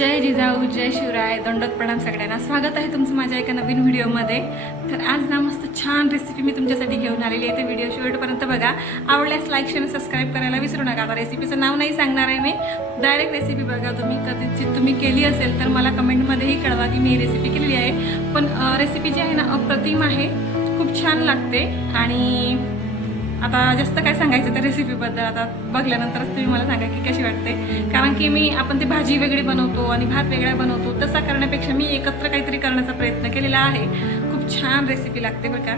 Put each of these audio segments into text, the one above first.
जय जिजाऊ, जय शिवराय, दंडोत प्रणाम सगळ्यांना. स्वागत आहे तुमचं माझ्या एका नवीन व्हिडिओमध्ये. तर आज ना मस्त छान रेसिपी मी तुमच्यासाठी घेऊन आलेली आहे. ते व्हिडिओ शेवटपर्यंत बघा. आवडल्यास लाईक शेअर सबस्क्राईब करायला विसरू नका. आता रेसिपीचं नाव नाही सांगणार आहे मी, डायरेक्ट रेसिपी बघा. कदाचित तुम्ही केली असेल तर मला कमेंटमध्येही कळवा की मी ही रेसिपी केलेली आहे. पण रेसिपी जी आहे ना अप्रतिम आहे, खूप छान लागते. आणि आता जास्त काय सांगायचं त्या रेसिपीबद्दल, आता बघल्यानंतरच तुम्ही मला सांगा की कशी वाटते. कारण की आपण ती भाजी वेगळी बनवतो आणि भात वेगळा बनवतो, तसा करण्यापेक्षा मी एकत्र काहीतरी करण्याचा प्रयत्न केलेला आहे. खूप छान रेसिपी लागते बरं का.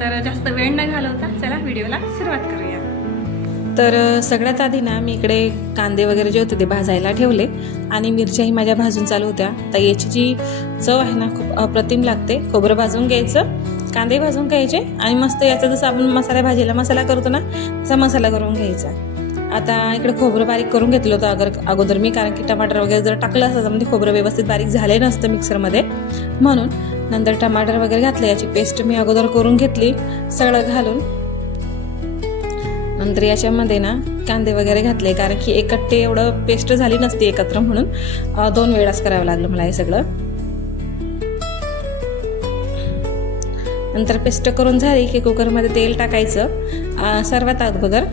तर जास्त वेळ न घालवता चला व्हिडिओला सुरुवात करूया. तर सगळ्यात आधी ना मी इकडे कांदे वगैरे जे होते ते भाजायला ठेवले आणि मिरच्याही माझ्या भाजून चालू होत्या. तर याची जी चव आहे ना खूप अप्रतिम लागते. खोबरं भाजून घ्यायचं, कांदे भाजून घ्यायचे आणि मस्त याचा जसं आपण मसाला भाजीला मसाला करतो ना तसा मसाला करून घ्यायचा. आता इकडे खोबरं बारीक करून घेतलं होतं अगोदर मी, कारण की टमाटर वगैरे जर टाकलं असतं म्हणजे खोबरं व्यवस्थित बारीक झाले नसतं मिक्सरमध्ये, म्हणून नंतर टमाटर वगैरे घातलं. याची पेस्ट मी अगोदर करून घेतली सगळं घालून. नंतर याच्यामध्ये ना कांदे वगैरे घातले, कारण की एकट्टे एवढं पेस्ट झाली नसती एकत्र, म्हणून 2 वेळाच करावं लागलं मला हे सगळं. नंतर पेस्ट करून झाली की कुकरमध्ये तेल टाकायचं सर्वात अगोदर,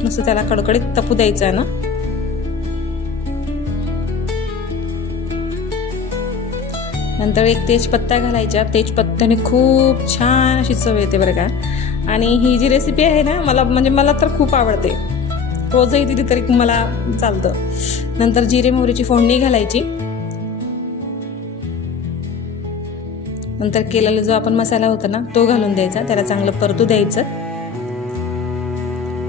नुसतं त्याला कडकडीत तपू द्यायचं ना. नंतर एक तेजपत्ता घालायचा. तेजपत्त्याने खूप छान अशी चव येते बरं का. आणि ही जी रेसिपी आहे ना मला तर खूप आवडते. रोजही दिली तरी मला चालतं. नंतर जिरे मोहरीची फोडणी घालायची. नंतर केलेला जो आपण मसाला होता ना तो घालून द्यायचा, त्याला चांगलं परतू द्यायचं.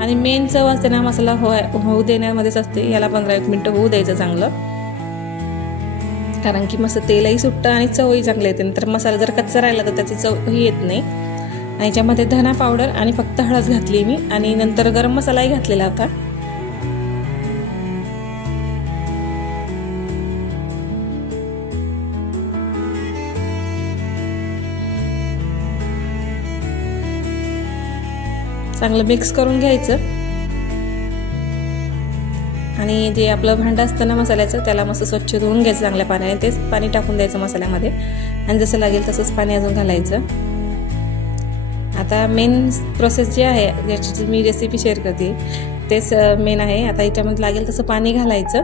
आणि मेन चव असते ना मसाला होऊ देण्यामध्येच असते. याला 15-1 मिनिटं होऊ द्यायचं चांगलं, कारण की मस्त तेलही सुटतं आणि चवही चांगली येते. नंतर मसाला जर कच्चा राहिला तर त्याची चवही येत नाही. आणि याच्यामध्ये धना पावडर आणि फक्त हळद घातली मी, आणि नंतर गरम मसालाही घातलेला होता. चांगलं मिक्स करून घ्यायचं. आणि जे आपलं भांडं असतं ना मसाल्याचं त्याला मस्त स्वच्छ धुवून घ्यायचं चांगल्या पाण्याने. तेच पाणी टाकून द्यायचं मसाल्यामध्ये आणि जसं लागेल तसंच पाणी अजून घालायचं. आता मेन प्रोसेस जी आहे ज्याची मी रेसिपी शेअर करते तेच मेन आहे. आता याच्यामध्ये लागेल तसं पाणी घालायचं,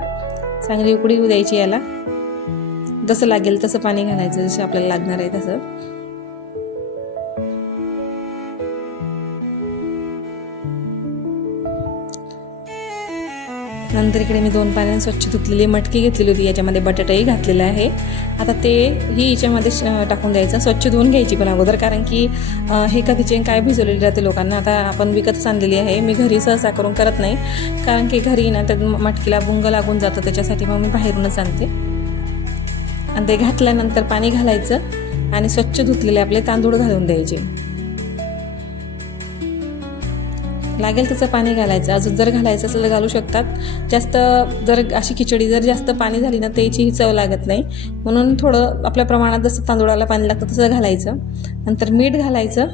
चांगली उकळी येऊ द्यायची याला. जसं लागेल तसं पाणी घालायचं, जसं आपल्याला लागणार आहे तसं. नंतर इकडे मी 2 पाण्याने स्वच्छ धुतलेली मटकी घेतलेली होती, याच्यामध्ये बटाटाही घातलेला आहे. आता ही याच्यामध्ये टाकून द्यायचं. स्वच्छ धुवून घ्यायची पण अगोदर, कारण की हे कधीचे काय भिजवलेली राहते लोकांना. आता आपण विकतच आणलेली आहे, मी घरी सहसा करून करत नाही, कारण की घरी ना त्या मटकीला बुंग लागून जातं, त्याच्यासाठी मग मी बाहेरूनच आणते. आणि ते घातल्यानंतर पाणी घालायचं आणि स्वच्छ धुतलेले आपले तांदूळ घालून द्यायचे. लागेल तसं पाणी घालायचं. अजून जर घालायचं असेल तर घालू शकतात. जास्त जर अशी खिचडी जर जास्त पाणी झाली ना त्याची चव लागत नाही, म्हणून थोडं आपल्या प्रमाणात जसं तांदूळाला पाणी लागतं तसं घालायचं. नंतर मीठ घालायचं.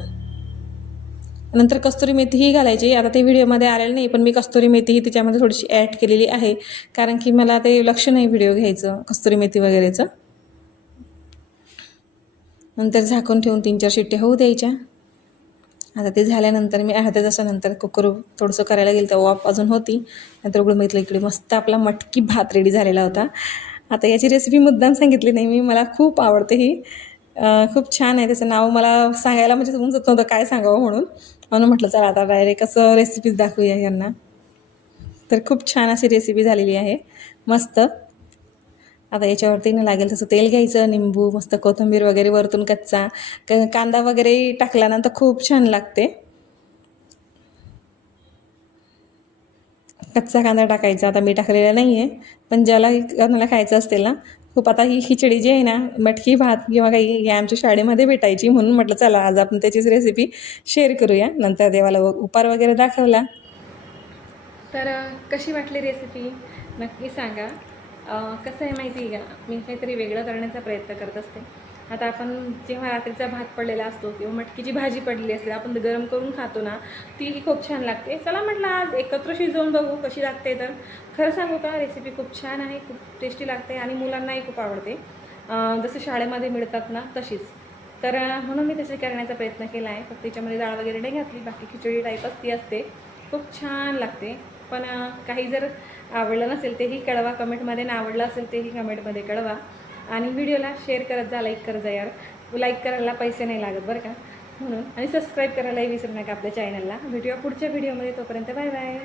नंतर कस्तुरी मेथीही घालायची. आता ते व्हिडिओमध्ये आलेलं नाही, पण मी कस्तुरी मेथीही त्याच्यामध्ये थोडीशी ॲड केलेली आहे, कारण की मला ते लक्ष नाही व्हिडिओ घ्यायचं कस्तुरी मेथी वगैरेचं. नंतर झाकून ठेवून 3-4 शिट्ट्या होऊ द्यायच्या. आता ते झाल्यानंतर मी अर्ध्या तासानंतर कुकर थोडंसं करायला गेलं तर वाफ अजून होती. नंतर उघडून बघितलं, इकडे मस्त आपला मटकी भात रेडी झालेला होता. आता याची रेसिपी मुद्दाम सांगितली नाही मी, मला खूप आवडते ही. खूप छान आहे. त्याचं नाव मला सांगायला म्हणजे समजत नव्हतं काय सांगावं, म्हणून म्हटलं चला आता डायरेक्ट असं रेसिपीज दाखवूया यांना. तर खूप छान अशी रेसिपी झालेली आहे, मस्त. आता याच्यावरती लागेल तसं तेल घ्यायचं, निंबू, मस्त कोथिंबीर वगैरे वरतून कच्चा कांदा वगैरे टाकल्यानंतर खूप छान लागते. कच्चा कांदा टाकायचा. आता मी टाकलेला नाही आहे, पण ज्याला कोणाला खायचं असतील ना खूप. आता ही खिचडी जी आहे ना मटकी भात किंवा काही या आमच्या शाळेमध्ये भेटायची, म्हणून म्हटलं चला आज आपण त्याचीच रेसिपी शेअर करूया. नंतर देवाला उपार वगैरे दाखवला. तर कशी वाटली रेसिपी नक्की सांगा. कसं आहे माहिती आहे का, मी काहीतरी वेगळं करण्याचा प्रयत्न करत असते. आता आपण जेव्हा रात्रीचा भात पडलेला असतो किंवा मटकीची भाजी पडलेली असते आपण गरम करून खातो ना, तीही खूप छान लागते. चला म्हटलं आज एकत्र शिजवून बघू कशी लागते. तर खरं सांगू का, रेसिपी खूप छान आहे, खूप टेस्टी लागते आणि मुलांनाही खूप आवडते. जसं शाळेमध्ये मिळतात ना तशीच. तर म्हणून मी तशी करण्याचा प्रयत्न केला आहे. फक्त त्याच्यामध्ये डाळ वगैरे नाही घातली, बाकी खिचडी टाईपच ती असते. खूप छान लागते. पण काही जर आवडलं नसेल तेही कळवा कमेंटमध्ये, ना आवडलं असेल तेही कमेंटमध्ये कळवा. आणि व्हिडिओला शेअर करत जा, लाईक करत जा यार. लाईक करायला पैसे नाही लागत बरं का, म्हणून. आणि सबस्क्राईब करायलाही विसरू नका आपल्या चॅनलला. भेटूया पुढच्या व्हिडिओमध्ये, तोपर्यंत बाय बाय.